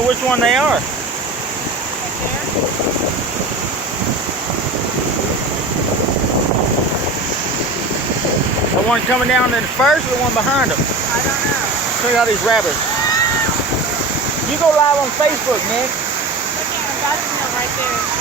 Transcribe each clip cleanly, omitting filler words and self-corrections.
know which one they are. The one coming down in first or the one behind them? I don't know. Look at all these rabbits. You go live on Facebook, Nick. Look at him. That's him right there.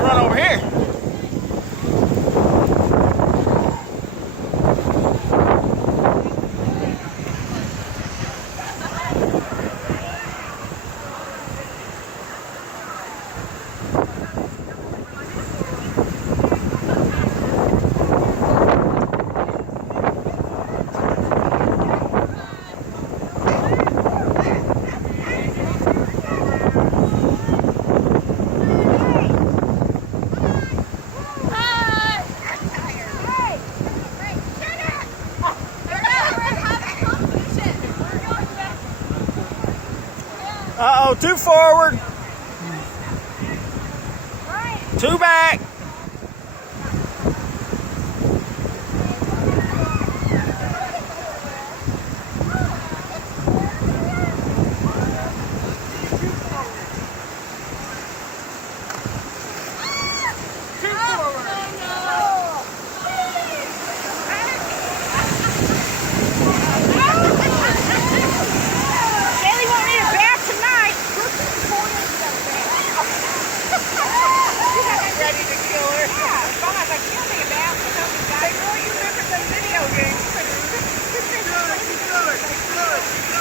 Run over here. Uh-oh, two forward. Two back.